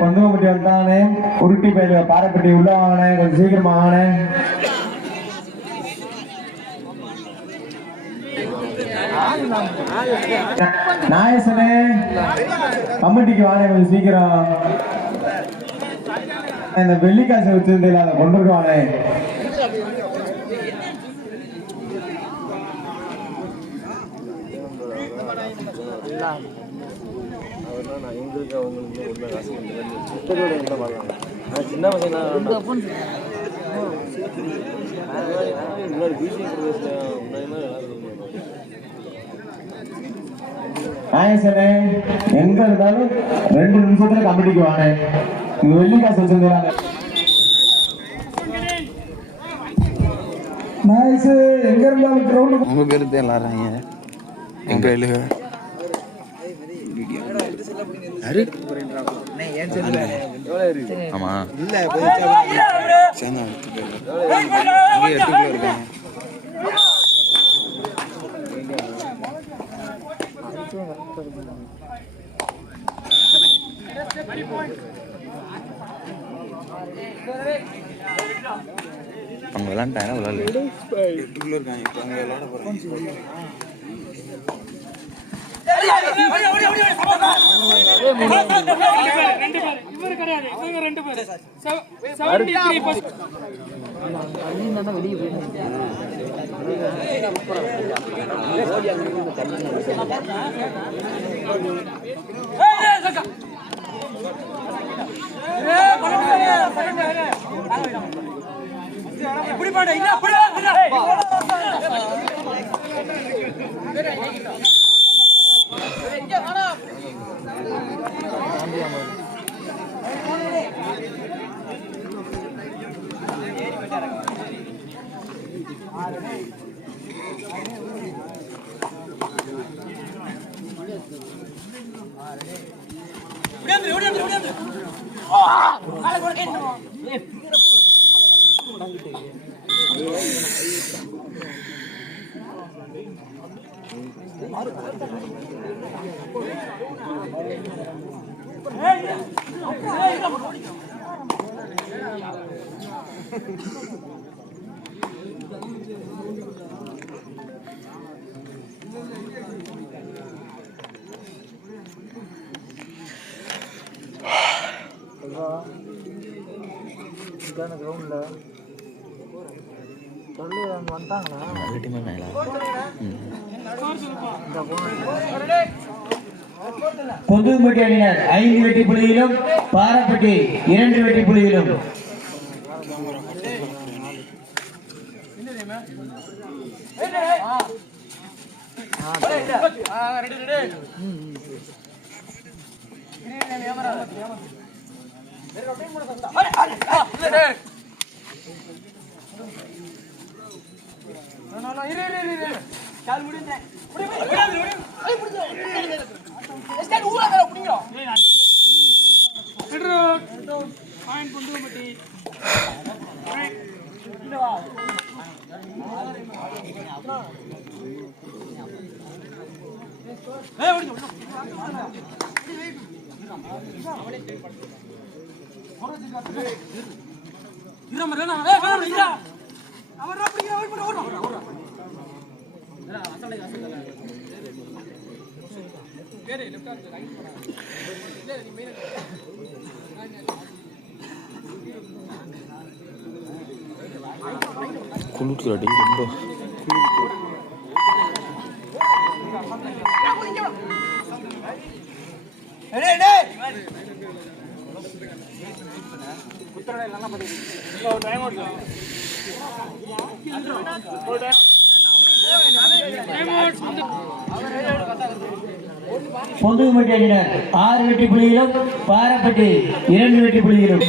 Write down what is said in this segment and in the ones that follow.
பொந்துமப்பட்டி வந்தானே உருட்டி போய் பாறைப்பட்டி உள்ள வாங்கினே கொஞ்சம் சீக்கிரமா வாங்கினே. நாயசனே கமிட்டிக்கு வாங்க கொஞ்சம் சீக்கிரம். இந்த வெள்ளிக்காசை வச்சிருந்தேன் அதை கொண்டு வருவானே. எங்களுக்கு அவங்களுக்கு உண்மை காசு சின்ன பசங்க முன்னாடி பிசி நாயசனே எங்க இருந்தாலும் 2 நிமிஷத்துல கமிட்டிக்கு வாங்க. வெள்ளிக்காசு வச்சிருந்தாங்க. நாயசு எங்க இருந்தாலும் கிரவுண்ட் உங்க பேரு எல்லாரும் எங்க எழுக ஆமா அவங்க விளாண்டாங்க விளாடுக்குள்ள இருக்காங்க. இப்போ அவங்க விளாட போறாங்க. பொதுமட்டி அணியினர் 5 வெற்றி புள்ளியிலும் பாறைப்பட்டி 2 வெற்றி புள்ளியிலும். குளிர்ச்சி ரொம்ப பொதுமட்டி அணியினர் 6 வெற்றி புள்ளியிலும் பாறைப்பட்டி 2 வெற்றி புள்ளியிலும்.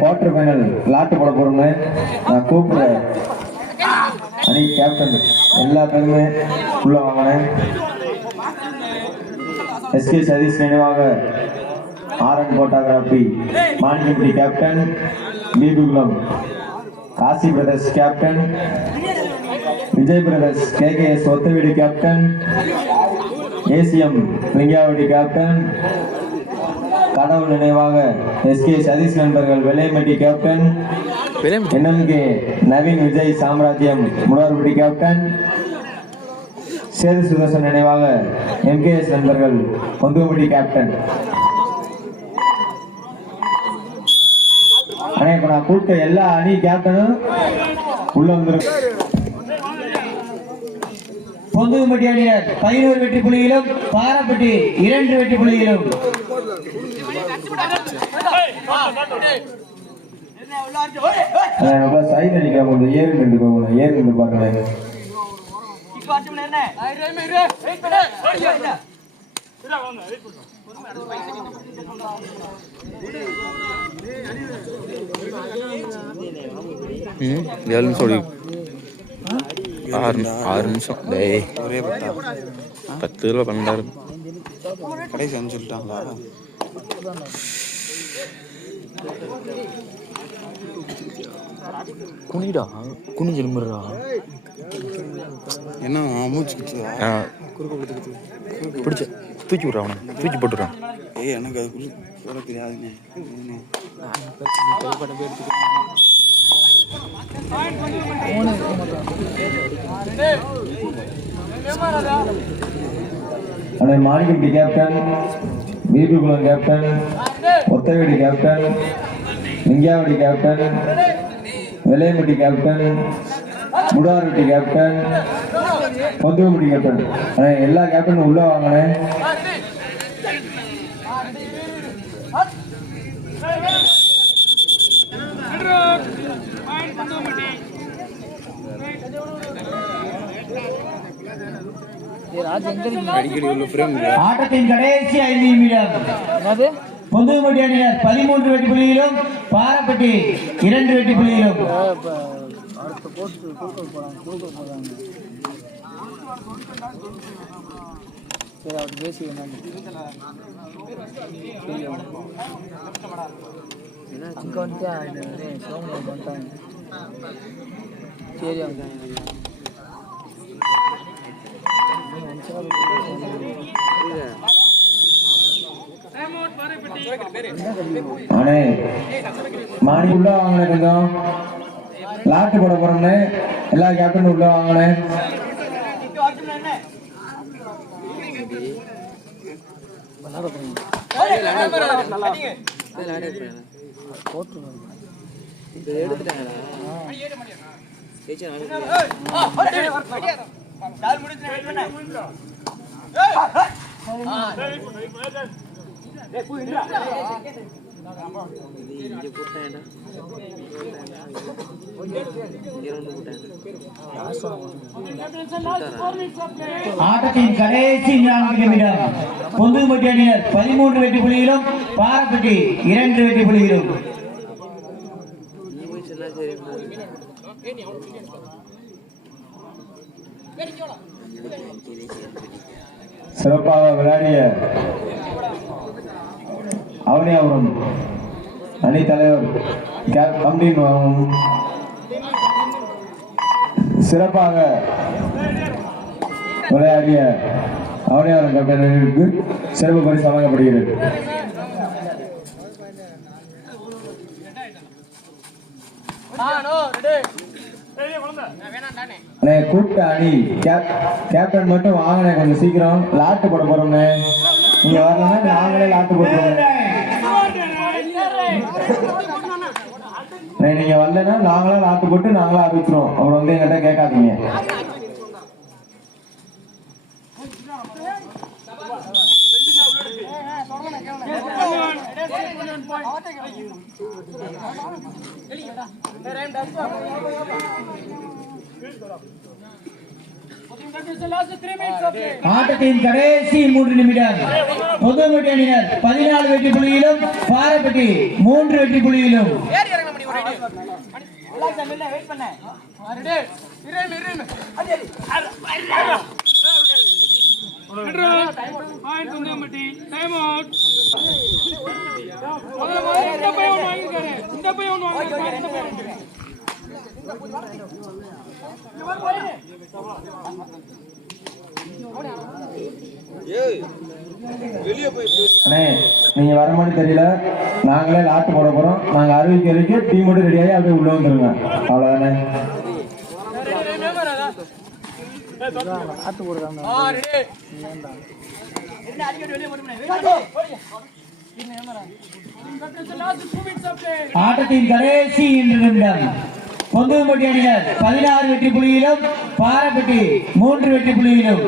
குவார்டர் ஃபைனல் லாட்டு போட போறோம்னு நான் கூப்பிடுறேன். அணி கேப்டன் எல்லா பேருமே உள்ள வாங்கினேன். எஸ்கே சதீஷ் நினைவாக RN photography Manikkampatti captain, Deepukulam Kasi brothers captain, Vijay brothers KKS Othaveedu captain, ACM Lingavadi captain, கடவுள் நினைவாக எஸ்கே சதீஷ் நண்பர்கள் வெள்ளையம்பட்டி கேப்டன், என்எம்கே நவீன் விஜய் சாம்ராஜ்யம் முடார்பட்டி கேப்டன், சேது சுதர்சன் நினைவாக எம்கேஎஸ் நண்பர்கள் கொந்துவம்பட்டி கேப்டன். ஆனா இப்ப நான் கூப்பிட்ட எல்லா அணி கேப்டனும் உள்ள வந்துடும். பொந்துவம்பட்டி அணியினர் 11 வெற்றி புள்ளியிலும், பாரப்பட்டி 2 வெற்றி புள்ளியிலும். சைன் அடிக்கிற ஏறு நின்று போகணும், ஏறு நின்று பார்க்கல. சொல்லி 6 நிமிஷம் ஒரே 10 ரூபா 12 கடைசி அனுப்பிச்சுட்டாங்களா? குனிடா குனிஞ்சு நிமிடுறா. என்ன மூச்சு பிடிச்ச தூக்கி விட்றான், அவனை தூக்கி போட்டுறான். ஏய் எனக்கு அது தெரியாதுங்க. Manikkampatti captain, Deepukulam captain, Othaveedu captain, Lingavadi captain, Vellaiyampatti captain, Mudarpatti captain, Ponduvampatti captain. எல்லா கேப்டனும் உள்ள வாங்கினேன். ஆட்டத்தின் கடைசி 5 நிமிடம். பொந்துவம்பட்டி அணியினர் 13 வெற்றி புள்ளியிலும், பாரப்பட்டி 2 வெற்றி புள்ளியிலும். மாணி உள்ள வாங்கினேன். கொஞ்சம் லாட்டு போட போறோம்னு எல்லா கேப்டனும் உள்ள வாங்கினேன். ஆட்டத்தின் கடைசி 4 நிமிடம். பொந்துவம்பட்டி அணியினர் 13 வெற்றி புள்ளியிலும், பாரப்பட்டி 2 வெற்றி புள்ளியிலும். சிறப்பாக விளையாடிய அவனியாபுரம் அணி தலைவர் கம்பீன் சிறப்பாக விளையாடிய அவனியாபுரம் கேப்டனுக்கு சிறப்பு பரிசு வழங்கப்படுகிறது. கூப்பிட்ட அணி கேப்டன் மட்டும் வாங்கினே, கொஞ்சம் சீக்கிரம் லாட்டு போட போறோம்னு. நீங்க வரலன்னா நாங்களே லாட்டு போட்டுருவோம். நீங்க வரலன்னா நாங்களா லாட்டு போட்டு நாங்களா அறிவிச்சிருவோம். அப்புறம் வந்து எங்கிட்ட கேட்காதீங்க. ஆட்டத்தின் கடைசி 3 நிமிடம். பொதுமட்டி அணியினர் 14 வெற்றி புள்ளியிலும் பாரப்பட்டி 3 வெற்றி புள்ளியிலும். நீங்க வர மாதிரி தெரியல, நாங்களே லாட்டு போட போறோம். நாங்க அறிவிக்க டீம் மட்டும் ரெடியாகி அப்படியே உள்ள வந்துருங்க. அவ்வளவுதானே. ஆட்டத்தின் கடைசி 2 நிமிடம். பொதுமட்டி அணியினர் 16 வெற்றி புள்ளியிலும் பாரப்பட்டி 3 வெற்றி புள்ளியிலும்.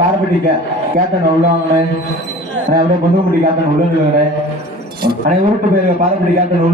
பாரப்பட்டி கேப்டன் உள்ள வாங்கினேன். அப்படியே பொதுமட்டி கேப்டன் உள்ள அனைவருக்கு பேர் பாரப்பட்டி கேப்டன் உள்ள